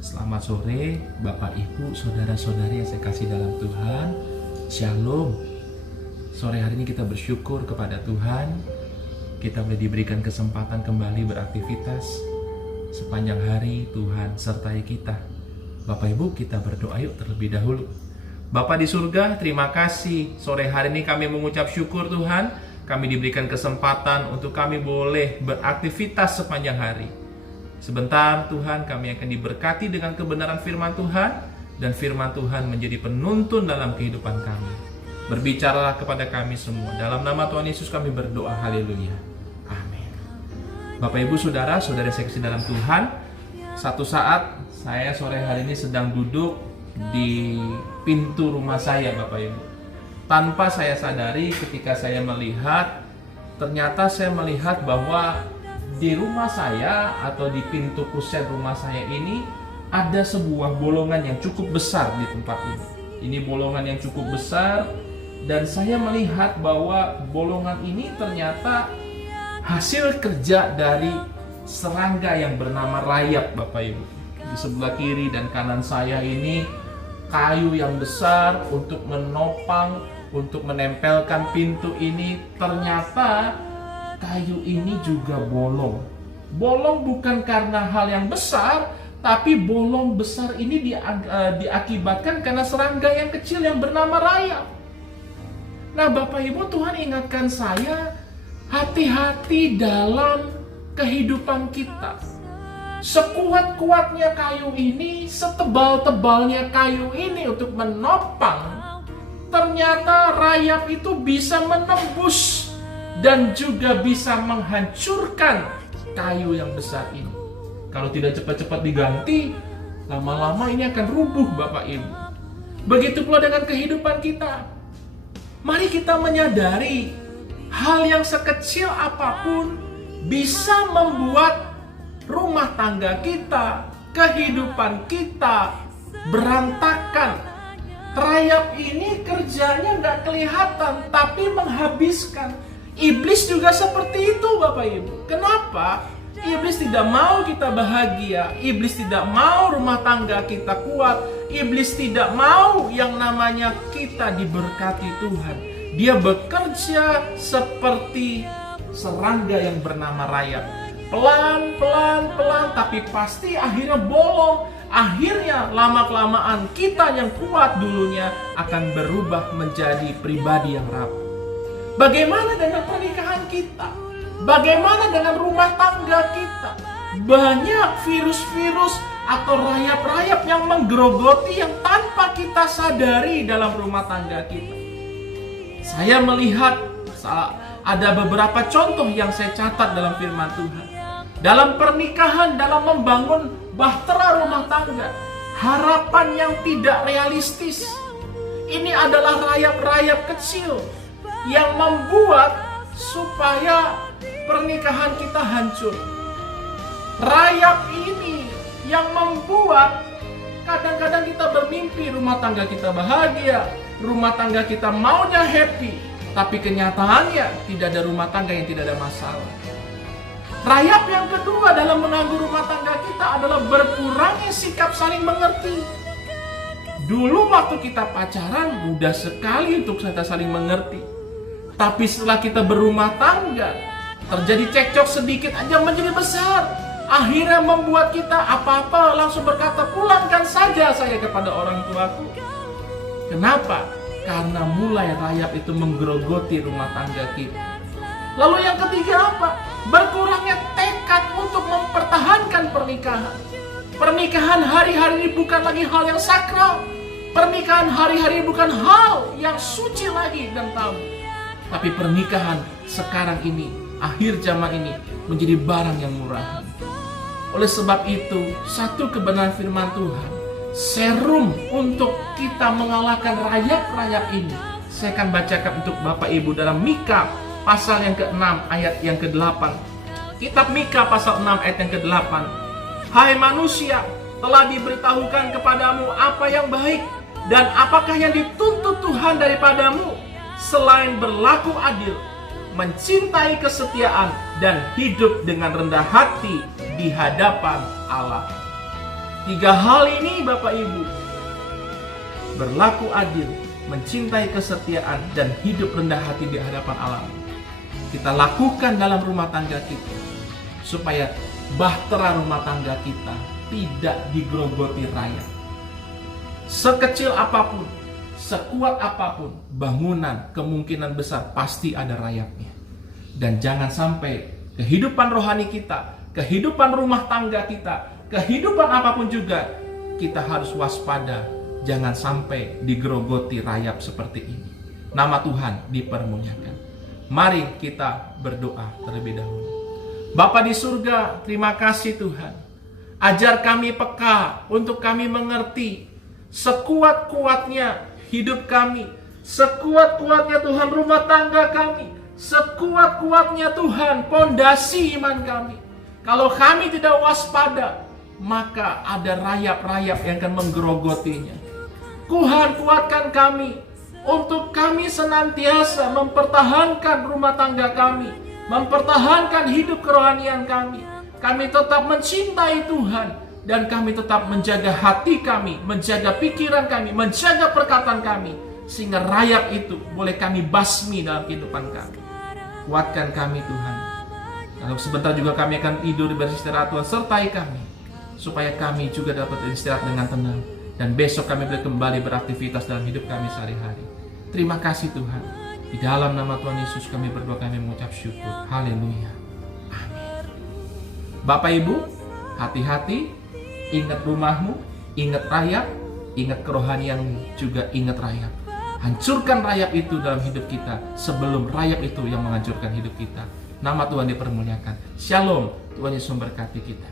Selamat sore Bapak Ibu, Saudara-saudari yang saya kasih dalam Tuhan. Shalom. Sore hari ini kita bersyukur kepada Tuhan. Kita boleh diberikan kesempatan kembali beraktivitas. Sepanjang hari Tuhan sertai kita. Bapak Ibu, kita berdoa yuk terlebih dahulu. Bapa di surga, terima kasih. Sore hari ini kami mengucap syukur Tuhan. Kami diberikan kesempatan untuk kami boleh beraktivitas sepanjang hari. Sebentar Tuhan, kami akan diberkati dengan kebenaran firman Tuhan, dan firman Tuhan menjadi penuntun dalam kehidupan kami. Berbicaralah kepada kami semua. Dalam nama Tuhan Yesus kami berdoa, haleluya, amin. Bapak Ibu Saudara, saudara saya kasih dalam Tuhan, satu saat saya sore hari ini sedang duduk di pintu rumah saya Bapak Ibu. Tanpa saya sadari ketika saya melihat, ternyata saya melihat bahwa di rumah saya atau di pintu kusen rumah saya ini ada sebuah bolongan yang cukup besar di tempat ini. Ini bolongan yang cukup besar, dan saya melihat bahwa bolongan ini ternyata hasil kerja dari serangga yang bernama rayap Bapak Ibu. Di sebelah kiri dan kanan saya ini kayu yang besar untuk menopang, untuk menempelkan pintu ini. Ternyata kayu ini juga bolong. Bolong bukan karena hal yang besar, tapi bolong besar ini diakibatkan karena serangga yang kecil yang bernama rayap. Nah Bapak Ibu, Tuhan ingatkan saya, hati-hati dalam kehidupan kita. Sekuat-kuatnya kayu ini, setebal-tebalnya kayu ini untuk menopang, ternyata rayap itu bisa menembus dan juga bisa menghancurkan kayu yang besar ini. Kalau tidak cepat-cepat diganti, lama-lama ini akan rubuh Bapak Ibu. Begitu pula dengan kehidupan kita. Mari kita menyadari hal yang sekecil apapun bisa membuat rumah tangga kita, kehidupan kita berantakan. Rayap ini kerjanya nggak kelihatan, tapi menghabiskan. Iblis juga seperti itu Bapak Ibu. Kenapa? Iblis tidak mau kita bahagia. Iblis tidak mau rumah tangga kita kuat. Iblis tidak mau yang namanya kita diberkati Tuhan. Dia bekerja seperti serangga yang bernama rayap. Pelan, tapi pasti akhirnya bolong. Akhirnya lama-kelamaan kita yang kuat dulunya akan berubah menjadi pribadi yang rapuh. Bagaimana dengan pernikahan kita? Bagaimana dengan rumah tangga kita? Banyak virus-virus atau rayap-rayap yang menggerogoti yang tanpa kita sadari dalam rumah tangga kita. Saya melihat ada beberapa contoh yang saya catat dalam firman Tuhan. Dalam pernikahan, dalam membangun bahtera rumah tangga, harapan yang tidak realistis. Ini adalah rayap-rayap kecil yang membuat supaya pernikahan kita hancur. Rayap ini yang membuat kadang-kadang kita bermimpi rumah tangga kita bahagia, rumah tangga kita maunya happy, tapi kenyataannya tidak ada rumah tangga yang tidak ada masalah. Rayap yang kedua dalam mengganggu rumah tangga kita adalah berkurangnya sikap saling mengerti. Dulu waktu kita pacaran mudah sekali untuk kita saling mengerti. Tapi setelah kita berumah tangga, terjadi cekcok sedikit aja menjadi besar. Akhirnya membuat kita apa-apa langsung berkata, pulangkan saja saya kepada orang tuaku. Kenapa? Karena mulai rayap itu menggerogoti rumah tangga kita. Lalu yang ketiga apa? Berkurangnya tekad untuk mempertahankan pernikahan. Pernikahan hari-hari ini bukan lagi hal yang sakral. Pernikahan hari-hari ini bukan hal yang suci lagi dan tabu. Tapi pernikahan sekarang ini, akhir zaman ini, menjadi barang yang murah. Oleh sebab itu, satu kebenaran firman Tuhan, serum untuk kita mengalahkan rayap-rayap ini, saya akan bacakan untuk Bapak Ibu dalam Mika pasal yang ke-6 ayat yang ke-8. Kitab Mika pasal 6 ayat yang ke-8. Hai manusia, telah diberitahukan kepadamu apa yang baik, dan apakah yang dituntut Tuhan daripadamu, selain berlaku adil, mencintai kesetiaan, dan hidup dengan rendah hati di hadapan Allah. Tiga hal ini Bapak Ibu, berlaku adil, mencintai kesetiaan, dan hidup rendah hati di hadapan Allah, kita lakukan dalam rumah tangga kita, supaya bahtera rumah tangga kita tidak digerogoti rayap. Sekecil apapun, sekuat apapun bangunan, kemungkinan besar pasti ada rayapnya. Dan jangan sampai kehidupan rohani kita, kehidupan rumah tangga kita, kehidupan apapun juga, kita harus waspada. Jangan sampai digerogoti rayap seperti ini. Nama Tuhan dipermuliakan. Mari kita berdoa terlebih dahulu. Bapa di surga, terima kasih Tuhan. Ajar kami peka untuk kami mengerti sekuat-kuatnya hidup kami, sekuat-kuatnya Tuhan rumah tangga kami, sekuat-kuatnya Tuhan pondasi iman kami. Kalau kami tidak waspada, maka ada rayap-rayap yang akan menggerogotinya. Tuhan, kuatkan kami untuk kami senantiasa mempertahankan rumah tangga kami, mempertahankan hidup kerohanian kami. Kami tetap mencintai Tuhan, dan kami tetap menjaga hati kami, menjaga pikiran kami, menjaga perkataan kami, sehingga rayap itu boleh kami basmi dalam kehidupan kami. Kuatkan kami Tuhan. Lalu sebentar juga kami akan tidur beristirahat, Tuhan sertai kami, supaya kami juga dapat beristirahat dengan tenang. Dan besok kami boleh kembali beraktivitas dalam hidup kami sehari-hari. Terima kasih Tuhan. Di dalam nama Tuhan Yesus kami berdoa, kami mengucap syukur. Haleluya. Amin. Bapak Ibu, hati-hati. Ingat rumahmu, ingat rayap, ingat kerohanianmu, juga ingat rayap. Hancurkan rayap itu dalam hidup kita sebelum rayap itu yang menghancurkan hidup kita. Nama Tuhan dipermuliakan. Shalom. Tuhan Yesus memberkati kita.